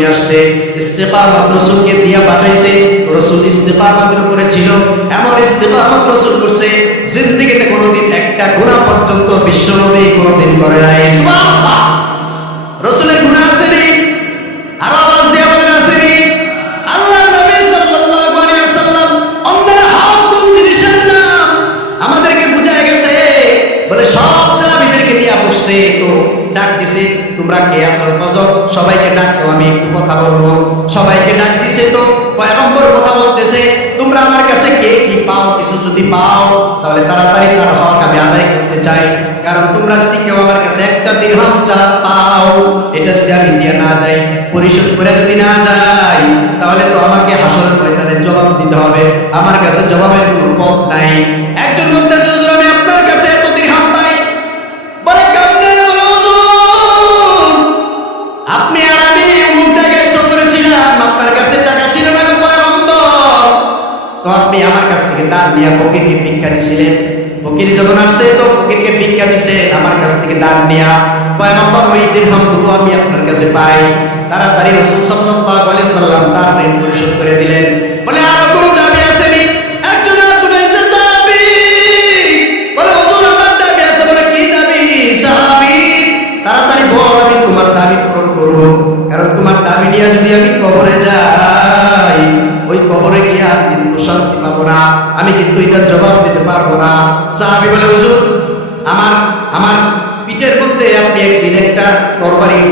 নিয়ে আসছে, ইস্তেকামত রাসূলকে দিয়া পাঠাইছে, রাসূল ইস্তেকামতের উপরে ছিল, এমন ইস্তেকামত রাসূল করছে জিন্দেগিতে কোনোদিন একটা গুনাহ পর্যন্ত বিশ্বনবী কোনোদিন করে নাই। সুবহানাল্লাহ। রাসূলের গুনাহ আছে নি? আর আওয়াজ দিয়ে বলেন আছে নি? আল্লাহর নবী সাল্লাল্লাহু আলাইহি ওয়াসাল্লাম অন্যের হক কোন জিনিসের নাম আমাদেরকে বুঝায় গেছে। বলে সব সাহাবীদেরকে নিয়ে বসছে, তো ডাক দিছে, তোমরা কে আছো? ফজর সবাইকে ডাক দাও, আমি একটু কথা বলবো। সবাইকে ডাক দিছে, তো পয়গম্বর কথা বলতেছে, তোমরা আমার কাছে কে কি পাও? কিছু যদি পাও তাহলে তাড়াতাড়ি তার হক আমি আদায় করতে চাই, কারণ তোমরা যদি কেউ আমার কাছে একটা দিরহাম পাও, এটা যদি আমি দিয়ে না যাই, পরিশোধ করে যদি না যাই, তাহলে তো আমাকে হাসরের ময়দানে জবাব দিতে হবে, আমার কাছে জবাবের কোনো পথ নাই। একজন বলতেছে, হুজুর আমি আপনার কাছে এত দিরহাম পাই। বলে কেমনে? বলে হুজুর আপনি আর আমি অমুক জায়গায় সফরে ছিলাম, আপনার কাছে টাকা ছিল না গো পয়গম্বর, তো আপনি আমার কাছ থেকে দান নিয়ে ফকিরকে ভিক্ষা দিছিলেন, ফকির যখন আসছে তো ফকিরকে ভিক্ষা দিছেন আমার কাছ থেকে দান নিয়া, পয়গম্বর ওই দিরহামগুলো আমি আপনার কাছে পাই। তাড়াতাড়ি রাসূল সাল্লাল্লাহু আলাইহি ওয়াসাল্লাম তার ঋণ পরিশোধ করে দিলেন। বলে আরো কোনো দাবি আসেনি? একজন হাত উঠাইছে, সাহাবী। বলে হুজুর আমার দাবি আছে। বলে কি দাবি? সাহাবী তাড়াতাড়ি বল, আমি তোমার দাবি পূরণ করব, কারণ তোমার দাবি নিয়ে যদি আমি কবরে যাই, ওই কবরে গিয়ে আমি কিন্তু শান্তি পাবো না, আমি কিন্তু এটার জবাব দিতে পারবো না। সাহাবী বলে হুজুর আমার আমার পিঠের মধ্যে আপনি একদিন একটা তরবারি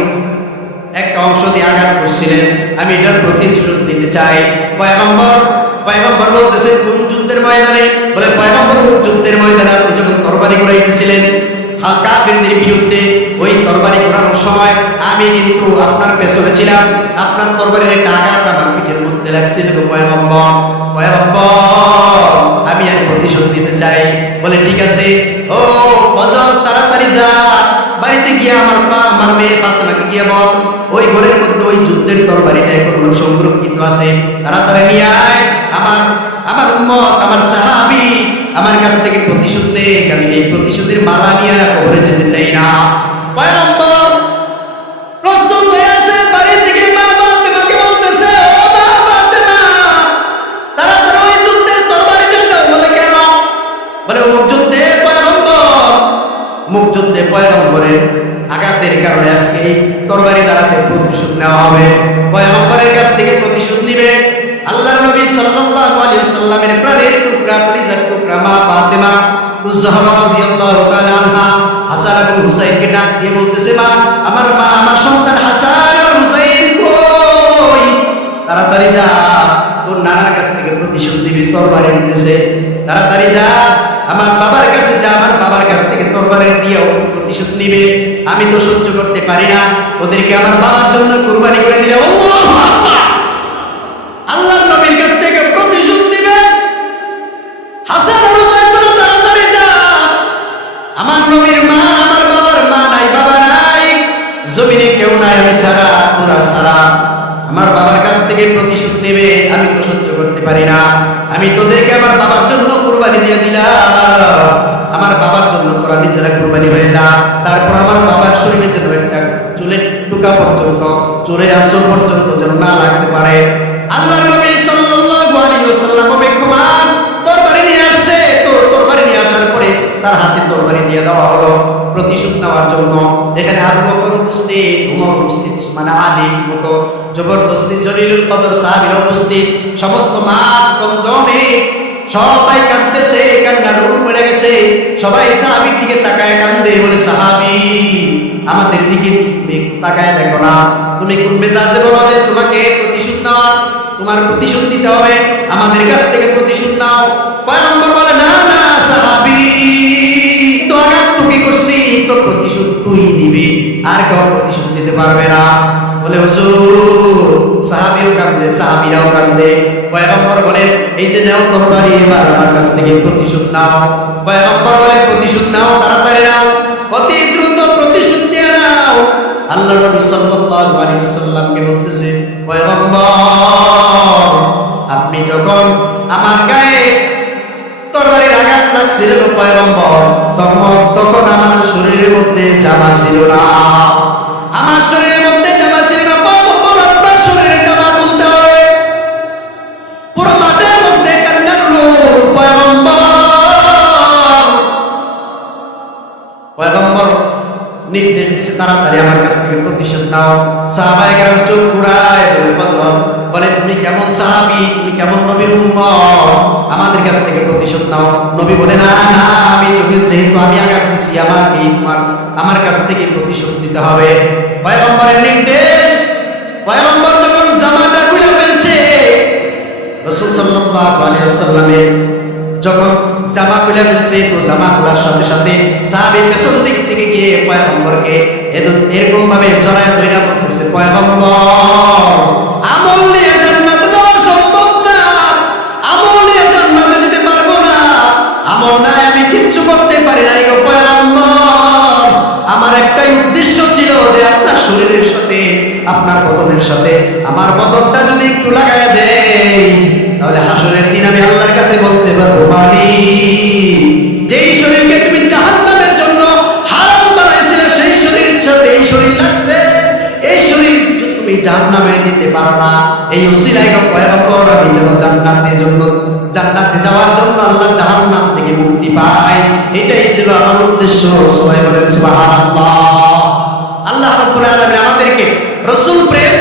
একটা অংশ দিয়ে আঘাত করছিলেন, আমি এটার প্রতিশোধ নিতে চাই। পয়গম্বর বলতেছেন কোন যুদ্ধের ময়দানে? বলে পয়গম্বর যুদ্ধের ময়দানে আপনি যখন তরবারি ঘুরাইতেছিলেন কাফিরদের বিরুদ্ধে, ওই তরবারি ঘোরানোর সময় আমি কিন্তু আপনার পেছনে ছিলাম, আপনার তরবারির একটা আঘাত আমার পিঠের মধ্যে লাগছিল। পয়গম্বর আমি আর প্রতিশোধ দিতে চাই। বলে ঠিক আছে, ও ফজল তাড়াতাড়ি যা, বাড়িতে গিয়ে আমার মেয়ে ফাতেমাকে গিয়ে বল ওই ঘরের মধ্যে ওই যুদ্ধের তরবারিটা এখনো সংরক্ষিত আছে, তাড়াতাড়ি নিয়ে আয়, আমার উম্মত আমার সাহাবী আমার কাছ থেকে প্রতিশোধ নেক, আমি এই প্রতিশোধের মালা নিয়ে কবরে যেতে চাই না। পয়গম্বর প্রস্তুত হয়ে আছে, বাড়ি থেকে মা ফাতেমাকে বলতেছে, ও মা ফাতেমা তাড়াতাড়ি ওই যুদ্ধের তরবারিটা দাও। বলে কেন? বলে অমুক যুদ্ধে পয়গম্বরের আঘাতের কারণে আজকে এই তরবারি দ্বারাতে প্রতিশোধ নেওয়া হবে, পয়গম্বরের কাছ থেকে প্রতিশোধ নিবে। আল্লাহর নবী সাল্লাল্লাহু আলাইহি ওয়াসাল্লামের প্রাণের টুকরা, কলিজার টুকরা মা ফাতেমা উজ-জাহরা রাদিয়াল্লাহু তাআলা আনহা হাসান এবং হুসাইনকে ডাক দিয়ে বলতেছে, মা আমার সন্তান হাসান আর হুসাইন কই? তাড়াতাড়ি যা, তোর নানার কাছ থেকে প্রতিশোধ দিবি, তরবারি নিতেছে, তাড়াতাড়ি যা, আমার বাবার কাছে যা, আমার বাবার কাছ থেকে তরবারি দিয়েও প্রতিশোধ নিবে, আমি তো সহ্য করতে পারি না, ওদেরকে আমার বাবার জন্য কুরবানি করে দিলে আল্লাহু আকবার। আল্লাহর নবীর কাছ থেকে প্রতিশোধ দিবে। হাসান আর হুসাইন তোরা তাড়াতাড়ি যা, আমার নবীর মা, আমার বাবার মা নাই, বাবা নাই, জমিনে কেউ নাই, আমি সারা, তোরা সারা, আমার বাবার কাছ থেকে প্রতিশোধ নেবে, আমি তো সহ্য করতে পারি না, আমি তোদেরকে আমার বাবার জন্য কুরবানি দিয়ে দিলাম, আমার বাবার জন্য তোরা নিজেরা কুরবানি হয়ে যা, তারপর আমার বাবার শরীরে যেন একটা চুলের টুকা পর্যন্ত, চোরের আঁচল পর্যন্ত যেন না লাগতে পারে। আল্লাহর নবী সাল্লাল্লাহু আলাইহি ওয়াসাল্লাম অপেক্ষমান, তরবারি নিয়ে আসছে, তো তরবারি নিয়ে আসার পরে তার হাতে তরবারি দিয়ে দেওয়া হলো প্রতিশোধ নেওয়ার জন্য। এখানে আবু বকর উপস্থিত, উমর উপস্থিত, উসমান আলী মতো জবরদস্তি জলিলুল কদর সাহাবীরা উপস্থিত, সমস্ত মাঠ কন্দনে সবাই কাঁদতেছে, কান্নার রূপ পড়ে গেছে, সবাই সাহাবীর দিকে তাকায় কান্দে। বলে সাহাবী আমাদের দিকে তুমি একটু তাকায় দেখো না, তুমি কোন মেজাজে বলো যে তোমাকে প্রতিশোধ নেওয়ার, তোমার প্রতিশোধ দিতে হবে, আমাদের কাছ থেকে প্রতিশোধ নাও। পয়গম্বর বলে না না সাহাবী, তো আঘাত তোকে করছি, তো প্রতিশোধ তুই নিবি, আর কেউ প্রতিশোধ দিতে পারবে না। বলে হুজুর, সাহাবীও কান্দে, সাহাবীরাও কান্দে। পয়গম্বর বলেন এই যে নাও তরবারি, এবার আমার কাছ থেকে প্রতিশোধ নাও। পয়গম্বর বলে প্রতিশোধ নাও, তাড়াতাড়ি নাও, অতি দ্রুত প্রতিশোধ নিয়ে নাও। আল্লাহ নবী সাল্লাল্লাহু আলাইহি ওয়াসাল্লামকে বলতেছে, পয়গম্বর আপনি যখন আমার গায়ে তরবারির আঘাত লাগছিল পয়গম্বর, তখন আমার শরীরের মধ্যে জামা ছিল না, আমার শরীরের মধ্যে জামা ছিল না। পয়গম্বর আপনার তাড়াতাড়ি আমার কাছ থেকে প্রতিশোধ নাও। সাহাবায়ে কেরাম চোখ ঘুরায় বলে ফজল, বলে তুমি কেমন সাহাবী, তুমি কেমন নবীর উম্মত, আমাদের কাছ থেকে প্রতিশোধ নাও। নবী বলে না না, আমি যেহেতু আমি আঘাত দিছি, আমার কাছ থেকে প্রতিশোধ নিতে হবে। পয়গম্বরের নির্দেশ। পয়গম্বর যখন জামাটা খুলে ফেলছে, রাসূল সাল্লাল্লাহু আলাইহি ওয়াসাল্লামের যখন জামা খুলে ফেলছে, তো জামা খোলার সাথে সাথে সাহাবী পেছন দিক থেকে গিয়ে পয়গম্বরকে এরকম ভাবে জড়ায় ধরে বলতেছে, পয়গম্বর, আমল নিয়ে জান্নাতে যাওয়া সম্ভব না, আমল নিয়ে জান্নাতে যেতে পারবো না, আমল নাই আমি কিচ্ছু করতে পারি নাই গো পয়গম্বর। আমার একটাই উদ্দেশ্য ছিল যে আপনার শরীরের সাথে, আপনার বদনের সাথে আমার বদনটা যদি একটু লাগায় দেই, তাহলে হাসরের দিন আমি আল্লাহর কাছে বলতে পারবো, মালিক, যেই শরীরকে তুমি জাহান্নামের জন্য হারাম বানাইছিলে, সেই শরীরের সাথে এই শরীর লাগছে, এই শরীর তুমি জাহান্নামে দিতে পারো না, এই উসিলায় পয়গম্বর আমি যেন জান্নাতে যাওয়ার জন্য আল্লাহর জাহান্নাম থেকে মুক্তি পাই, এটাই ছিল আমার উদ্দেশ্য। সবাই বলেন সুবহানাল্লাহ। আল্লাহ রাব্বুল আলামিন আমাদেরকে রাসূল প্রেম